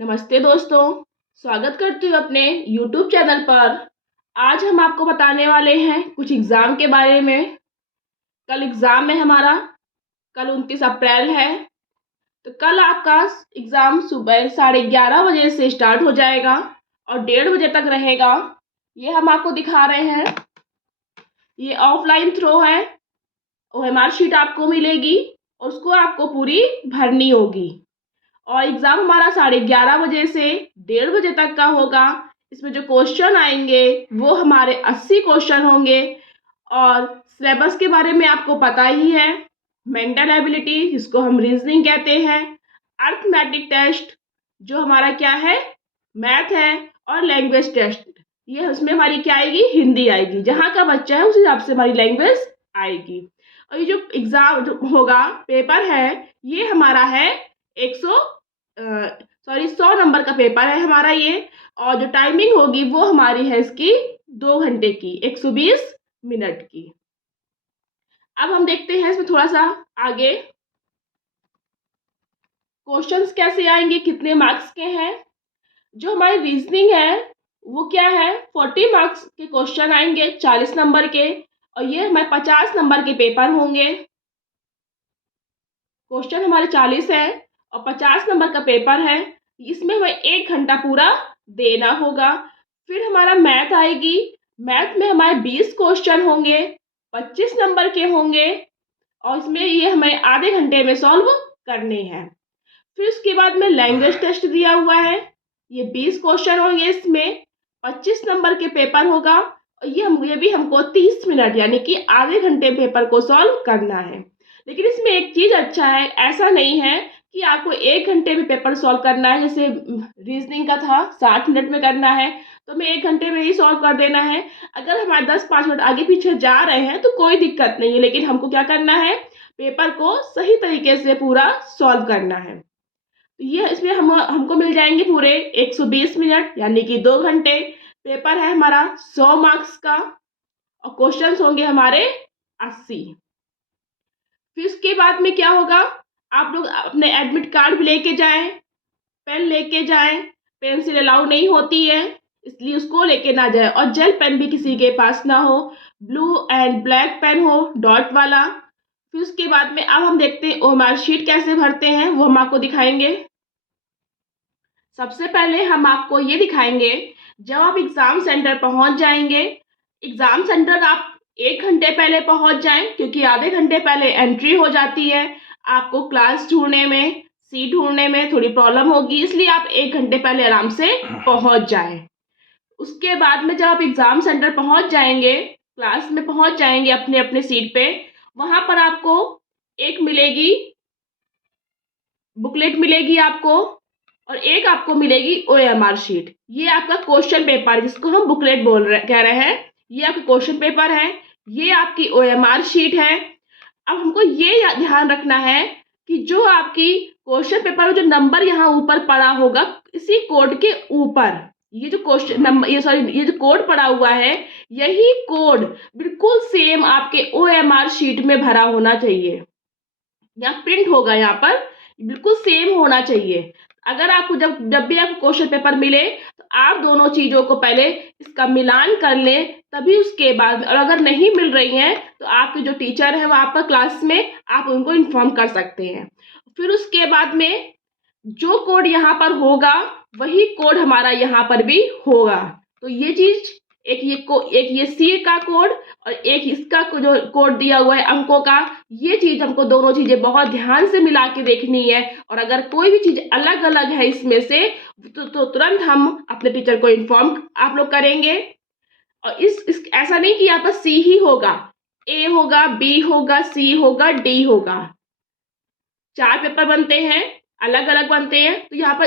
नमस्ते दोस्तों, स्वागत करती हूँ अपने YouTube चैनल पर। आज हम आपको बताने वाले हैं कुछ एग्ज़ाम के बारे में। कल एग्ज़ाम है हमारा, कल 29 अप्रैल है। तो कल आपका एग्ज़ाम सुबह 11:30 बजे से स्टार्ट हो जाएगा और 1:30 बजे तक रहेगा। ये हम आपको दिखा रहे हैं। ये ऑफलाइन थ्रो है। OMR शीट आपको मिलेगी और उसको आपको पूरी भरनी होगी। और एग्ज़ाम हमारा 11:30 बजे से 1:30 बजे तक का होगा। इसमें जो क्वेश्चन आएंगे वो हमारे 80 क्वेश्चन होंगे। और सिलेबस के बारे में आपको पता ही है। मेंटल एबिलिटी, जिसको हम रीजनिंग कहते हैं, अर्थमेटिक टेस्ट जो हमारा क्या है, मैथ है, और लैंग्वेज टेस्ट। ये उसमें हमारी क्या आएगी, हिंदी आएगी। जहाँ का बच्चा है उस हिसाब से हमारी लैंग्वेज आएगी। और ये जो एग्ज़ाम जो होगा, पेपर है, ये हमारा है 100 नंबर का पेपर है हमारा ये। और जो टाइमिंग होगी वो हमारी है इसकी 2 घंटे की, 120 मिनट की। अब हम देखते हैं इसमें थोड़ा सा आगे क्वेश्चंस कैसे आएंगे, कितने मार्क्स के हैं। जो हमारी रीजनिंग है वो क्या है, 40 मार्क्स के क्वेश्चन आएंगे, 40 नंबर के। और ये हमारे 50 नंबर के पेपर होंगे। क्वेश्चन हमारे 40 है और 50 नंबर का पेपर है। इसमें हमें 1 घंटा पूरा देना होगा। फिर हमारा मैथ आएगी। मैथ में हमारे 20 क्वेश्चन होंगे, 25 नंबर के होंगे। और इसमें ये हमें आधे घंटे में सॉल्व करने हैं। फिर उसके बाद में लैंग्वेज टेस्ट दिया हुआ है। ये 20 क्वेश्चन होंगे, इसमें 25 नंबर के पेपर होगा। और ये भी हमको 30 मिनट यानी कि आधे घंटे पेपर को सॉल्व करना है। लेकिन इसमें एक चीज़ अच्छा है, ऐसा नहीं है कि आपको 1 घंटे में पेपर सॉल्व करना है। जैसे रीजनिंग का था 60 मिनट में करना है, तो हमें 1 घंटे में ही सॉल्व कर देना है। अगर हमारे 10-5 मिनट आगे पीछे जा रहे हैं तो कोई दिक्कत नहीं है, लेकिन हमको क्या करना है, पेपर को सही तरीके से पूरा सॉल्व करना है। ये इसमें हमको मिल जाएंगे पूरे 120 मिनट यानी कि 2 घंटे। पेपर है हमारा 100 मार्क्स का और क्वेश्चंस होंगे हमारे 80। फिर उसके बाद में क्या होगा, आप लोग अपने एडमिट कार्ड भी लेके जाएं, पेन लेके जाएं। पेंसिल अलाउ नहीं होती है, इसलिए उसको लेके ना जाए। और जेल पेन भी किसी के पास ना हो, ब्लू एंड ब्लैक पेन हो, डॉट वाला। फिर उसके बाद में अब हम देखते हैं OMR शीट कैसे भरते हैं, वो हम आपको दिखाएंगे। सबसे पहले हम आपको ये दिखाएंगे, जब आप एग्ज़ाम सेंटर पहुंच जाएंगे, एग्ज़ाम सेंटर आप 1 घंटे पहले पहुंच जाएं, क्योंकि आधे घंटे पहले एंट्री हो जाती है। आपको क्लास ढूंढने में, सीट ढूंढने में थोड़ी प्रॉब्लम होगी, इसलिए आप 1 घंटे पहले आराम से पहुंच जाएं। उसके बाद में जब आप एग्ज़ाम सेंटर पहुंच जाएंगे, क्लास में पहुंच जाएंगे अपने अपने सीट पे, वहाँ पर आपको एक मिलेगी बुकलेट मिलेगी आपको, और एक आपको मिलेगी OMR शीट। ये आपका क्वेश्चन पेपर है, जिसको हम बुकलेट कह रहे हैं। ये आपका क्वेश्चन पेपर है, ये आपकी OMR शीट है। अब हमको ये ध्यान रखना है कि जो आपकी क्वेश्चन पेपर में जो नंबर यहाँ ऊपर पड़ा होगा, इसी कोड के ऊपर ये जो क्वेश्चन नंबर, ये जो कोड पड़ा हुआ है, यही कोड बिल्कुल सेम आपके OMR शीट में भरा होना चाहिए। यहाँ प्रिंट होगा, यहाँ पर बिल्कुल सेम होना चाहिए। अगर आपको जब जब भी आपको क्वेश्चन पेपर मिले तो आप दोनों चीज़ों को पहले इसका मिलान कर लें, तभी उसके बाद। और अगर नहीं मिल रही हैं तो आपके जो टीचर हैं वहाँ पर क्लास में, आप उनको इन्फॉर्म कर सकते हैं। फिर उसके बाद में जो कोड यहाँ पर होगा वही कोड हमारा यहाँ पर भी होगा। तो ये चीज़, एक ये सी का कोड और एक इसका जो कोड दिया हुआ है अंकों का, ये चीज़ हमको दोनों चीज़ें बहुत ध्यान से मिला के देखनी है। और अगर कोई भी चीज़ अलग अलग है इसमें से तो तुरंत हम अपने टीचर को इन्फॉर्म आप लोग करेंगे। और इस ऐसा नहीं कि यहाँ पर सी ही होगा, ए होगा, बी होगा, सी होगा, डी होगा। 4 पेपर बनते हैं, अलग अलग बनते हैं। तो यहाँ पर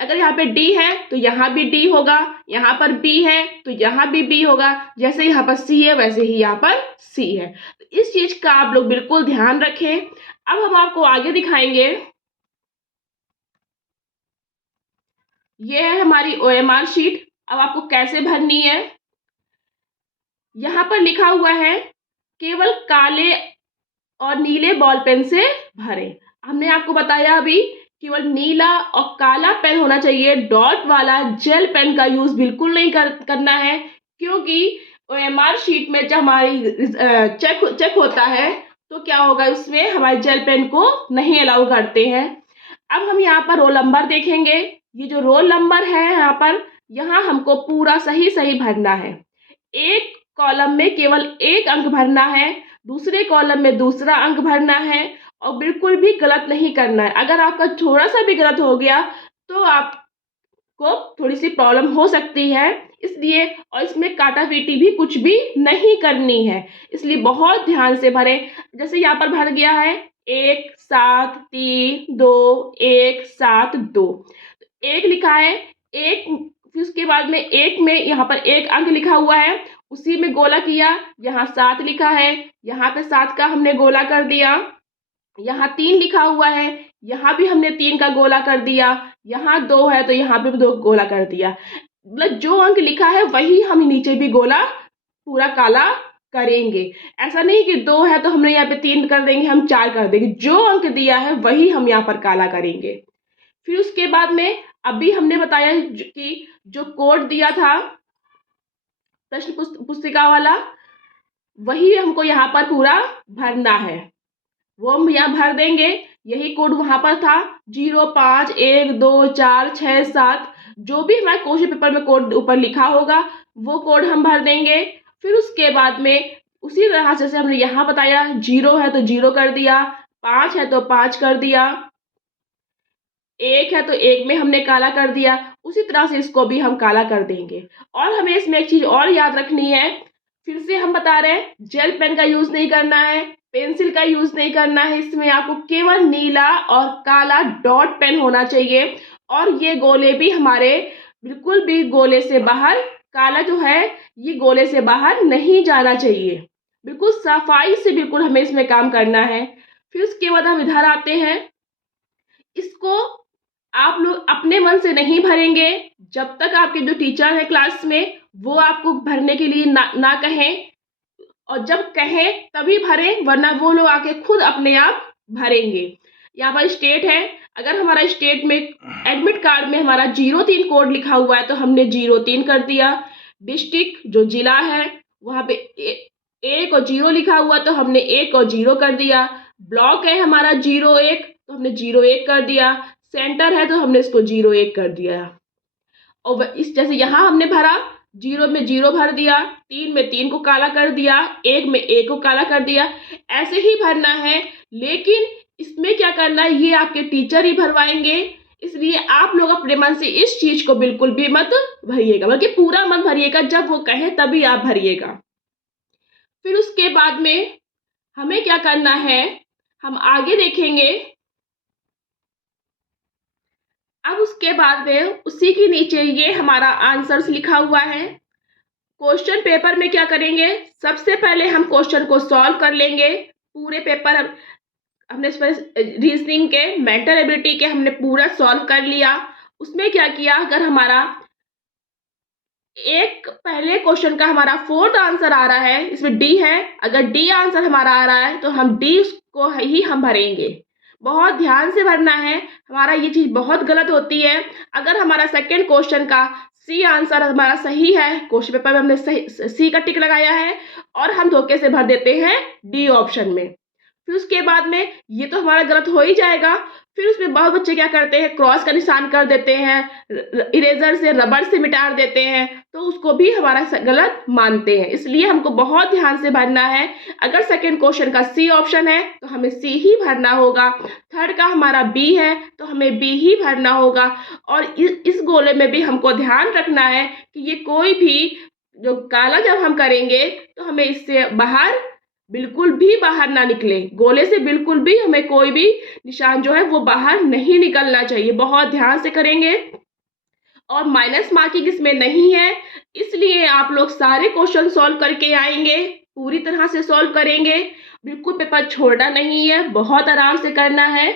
अगर यहाँ पे डी है तो यहाँ भी डी होगा, यहाँ पर बी है तो यहाँ भी बी होगा। जैसे यहाँ पर सी है वैसे ही यहाँ पर सी है। तो इस चीज का आप लोग बिल्कुल ध्यान रखें। अब हम आपको आगे दिखाएंगे। ये है हमारी OMR शीट। अब आपको कैसे भरनी है, यहाँ पर लिखा हुआ है केवल काले और नीले बॉल पेन से भरें। हमने आपको बताया अभी केवल नीला और काला पेन होना चाहिए, डॉट वाला जेल पेन का यूज बिल्कुल नहीं करना है, क्योंकि ओएमआर शीट में जब हमारी चेक होता है तो क्या होगा, उसमें हमारे जेल पेन को नहीं अलाउ करते हैं। अब हम यहाँ पर रोल नंबर देखेंगे। ये जो रोल नंबर है यहाँ हमको पूरा सही सही भरना है। एक कॉलम में केवल एक अंक भरना है, दूसरे कॉलम में दूसरा अंक भरना है और बिल्कुल भी गलत नहीं करना है। अगर आपका थोड़ा सा भी गलत हो गया तो आपको थोड़ी सी प्रॉब्लम हो सकती है, इसलिए और इसमें काटा-पीटी भी कुछ भी नहीं करनी है, इसलिए बहुत ध्यान से भरें। जैसे यहाँ पर भर गया है 1 7 3 2 1 7 2, 1 लिखा है, 1 फिर उसके बाद में 1 में यहाँ पर 1 अंक लिखा हुआ है, उसी में गोला किया, यहाँ 7 लिखा है, यहाँ पे 7 का हमने गोला कर दिया, यहाँ 3 लिखा हुआ है, यहाँ भी हमने 3 का गोला कर दिया, यहाँ 2 है तो यहाँ पे भी 2 गोला कर दिया। मतलब जो अंक लिखा है वही हम नीचे भी गोला पूरा काला करेंगे। ऐसा नहीं कि 2 है तो हमने यहाँ पे 3 कर देंगे, हम 4 कर देंगे, जो अंक दिया है वही हम यहाँ पर काला करेंगे। फिर उसके बाद में अभी हमने बताया कि जो कोड दिया था प्रश्न पुस्तिका वाला, वही हमको यहाँ पर पूरा भरना है, वो हम यहाँ भर देंगे। यही कोड वहाँ पर था 0 5 1 2 4 6 7, जो भी हमारे क्वेश्चन पेपर में कोड ऊपर लिखा होगा वो कोड हम भर देंगे। फिर उसके बाद में उसी तरह से जैसे हमने यहाँ बताया 0 है तो 0 कर दिया, 5 है तो 5 कर दिया, 1 है तो 1 में हमने काला कर दिया, उसी तरह से इसको भी हम काला कर देंगे। और हमें इसमें एक चीज़ और याद रखनी है, फिर से हम बता रहे हैं, जेल पेन का यूज़ नहीं करना है, पेंसिल का यूज़ नहीं करना है, इसमें आपको केवल नीला और काला डॉट पेन होना चाहिए। और ये गोले भी हमारे बिल्कुल भी गोले से बाहर, काला जो है ये गोले से बाहर नहीं जाना चाहिए, बिल्कुल सफाई से बिल्कुल हमें इसमें काम करना है। फिर उसके बाद हम इधर आते हैं, इसको आप लोग अपने मन से नहीं भरेंगे, जब तक आपके जो टीचर है क्लास में वो आपको भरने के लिए ना कहें, और जब कहें तभी भरें, वरना वो लोग आके खुद अपने आप भरेंगे। यहाँ पर स्टेट है, अगर हमारा स्टेट में एडमिट कार्ड में हमारा 03 कोड लिखा हुआ है तो हमने 03 कर दिया। डिस्ट्रिक्ट जो जिला है वहाँ पे 1 और 0 लिखा हुआ तो हमने 1 और 0 कर दिया। ब्लॉक है हमारा 01 तो हमने 01 कर दिया। सेंटर है तो हमने इसको 01 कर दिया। और इस जैसे यहाँ हमने भरा, 0 में 0 भर दिया, 3 में 3 को काला कर दिया, 1 में 1 को काला कर दिया, ऐसे ही भरना है। लेकिन इसमें क्या करना है, ये आपके टीचर ही भरवाएंगे, इसलिए आप लोग अपने मन से इस चीज को बिल्कुल भी मत भरिएगा, बल्कि पूरा मत भरिएगा, जब वो कहे तभी आप भरिएगा। फिर उसके बाद में हमें क्या करना है, हम आगे देखेंगे। अब उसके बाद में उसी के नीचे ये हमारा आंसर्स लिखा हुआ है। क्वेश्चन पेपर में क्या करेंगे, सबसे पहले हम क्वेश्चन को सॉल्व कर लेंगे। पूरे पेपर हमने रीजनिंग के, मेंटल एबिलिटी के हमने पूरा सॉल्व कर लिया। उसमें क्या किया, अगर हमारा एक पहले क्वेश्चन का हमारा 4th आंसर आ रहा है, इसमें डी है, अगर डी आंसर हमारा आ रहा है तो हम डी को ही हम भरेंगे। बहुत ध्यान से भरना है, हमारा ये चीज बहुत गलत होती है। अगर हमारा सेकंड क्वेश्चन का सी आंसर हमारा सही है, क्वेश्चन पेपर में हमने सही सी का टिक लगाया है, और हम धोखे से भर देते हैं डी ऑप्शन में, फिर उसके बाद में ये तो हमारा गलत हो ही जाएगा। फिर उसमें बहुत बच्चे क्या करते हैं, क्रॉस का निशान कर देते हैं, इरेजर से, रबर से मिटा देते हैं, तो उसको भी हमारा गलत मानते हैं। इसलिए हमको बहुत ध्यान से भरना है। अगर सेकंड क्वेश्चन का सी ऑप्शन है तो हमें सी ही भरना होगा, थर्ड का हमारा बी है तो हमें बी ही भरना होगा। और इस गोले में भी हमको ध्यान रखना है कि ये कोई भी जो काला जब हम करेंगे तो हमें इससे बाहर बिल्कुल भी बाहर ना निकले, गोले से बिल्कुल भी हमें कोई भी निशान जो है वो बाहर नहीं निकलना चाहिए। बहुत ध्यान से करेंगे, और माइनस मार्किंग इसमें नहीं है, इसलिए आप लोग सारे क्वेश्चन सॉल्व करके आएंगे, पूरी तरह से सॉल्व करेंगे, बिल्कुल पेपर छोड़ना नहीं है, बहुत आराम से करना है।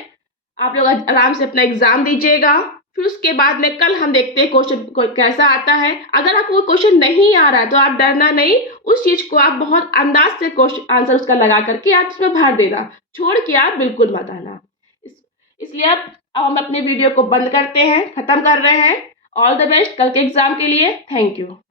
आप लोग आराम से अपना एग्जाम दीजिएगा। फिर उसके बाद में कल हम देखते हैं क्वेश्चन कैसा आता है। अगर आपको क्वेश्चन नहीं आ रहा है तो आप डरना नहीं, उस चीज को आप बहुत अंदाज से क्वेश्चन आंसर उसका लगा करके आप इसमें भर देना, छोड़ के आप बिल्कुल मत आना। इसलिए आप अब हम अपने वीडियो को बंद करते हैं, खत्म कर रहे हैं। ऑल द बेस्ट कल के एग्जाम के लिए। Thank you.